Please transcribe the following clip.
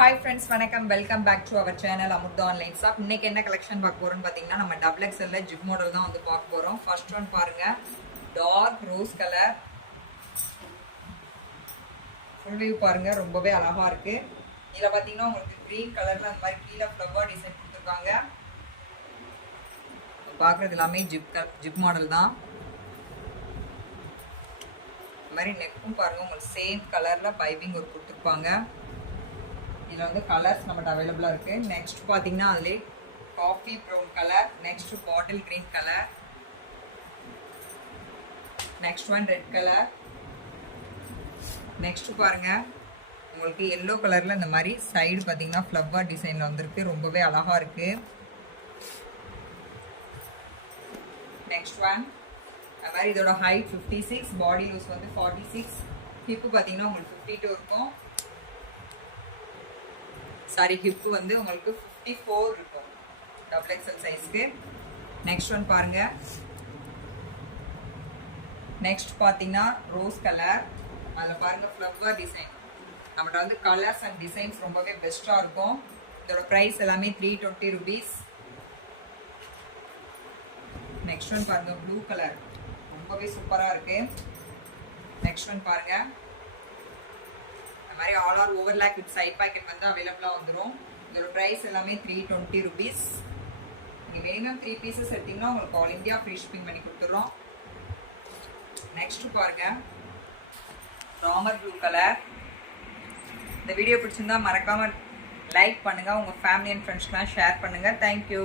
Hi friends, வணக்கம். Welcome back to our channel Amrutha online shop. இன்னைக்கு என்ன கலெக்ஷன் பார்க்க போறோம்னு பாத்தீங்கன்னா நம்ம டபுள் எக்ஸ்எல்ல ஜிப் மாடல் தான் வந்து பார்க்க போறோம். ஃபர்ஸ்ட் ஒன் பாருங்க, dark rose colour. Full view பாருங்க, ரொம்பவே அழகா இருக்கு. இதுல பாத்தீங்கன்னா உங்களுக்கு கிரீன் கலர்ல அந்த மாதிரி கீழே ஃப்ளவர் டிசைன் கொடுத்துருக்காங்க. பார்க்குறது எல்லாமே ஜிப் மாடல் தான். இந்த மாதிரி நெக்கும் பாருங்க, உங்களுக்கு சேம் கலர்ல பைப்பிங் ஒரு கொடுத்துருப்பாங்க. இதில் வந்து கலர்ஸ் நம்மகிட்ட அவைலபிளாக இருக்குது. நெக்ஸ்ட் பார்த்தீங்கன்னா அதிலே coffee brown colour, next bottle green colour, next one red colour. Next பாருங்க, உங்களுக்கு எல்லோ கலரில் இந்த மாதிரி சைடு பார்த்தீங்கன்னா ஃப்ளவர் டிசைனில் வந்திருக்கு, ரொம்பவே அழகாக இருக்குது. நெக்ஸ்ட் ஒன் அது மாதிரி இதோட ஹைட் 56, பாடி லூஸ் வந்து 46, ஹிப்பு பார்த்தீங்கன்னா உங்களுக்கு 52 இருக்கும். சாரி, ஹிப்பு வந்து உங்களுக்கு 54 இருக்கும் டபுள் எக்ஸ்எல் சைஸ்க்கு. நெக்ஸ்ட் ஒன் பாருங்க, நெக்ஸ்ட் பார்த்தீங்கன்னா ரோஸ் கலர். அதில் பாருங்க ஃப்ளவர் டிசைன். நம்மகிட்ட வந்து கலர்ஸ் அண்ட் டிசைன்ஸ் ரொம்பவே பெஸ்ட்டாக இருக்கும். இதோட ப்ரைஸ் எல்லாமே 320 rupees. நெக்ஸ்ட் ஒன் பாருங்க, ப்ளூ கலர், ரொம்பவே சூப்பராக இருக்கு. நெக்ஸ்ட் ஒன் பாருங்க, இந்த மாதிரி all are overlock with side pocket வந்து அவைலபிளாக வந்துடும். இதோட ப்ரைஸ் எல்லாமே 320 rupees. நீங்கள் மினிமம் 3 பீசஸ் எடுத்தீங்கன்னா உங்களுக்கு ஆல் இந்தியா ஃப்ரீ ஷிப்பிங் பண்ணி கொடுத்துட்றோம். நெக்ஸ்ட் பாருங்க, ராமர் ப்ளூ கலர். இந்த வீடியோ பிடிச்சிருந்தா மறக்காம லைக் பண்ணுங்க, உங்க ஃபேமிலி அண்ட் ஃப்ரெண்ட்ஸ்க்குலாம் ஷேர் பண்ணுங்க. தேங்க்யூ.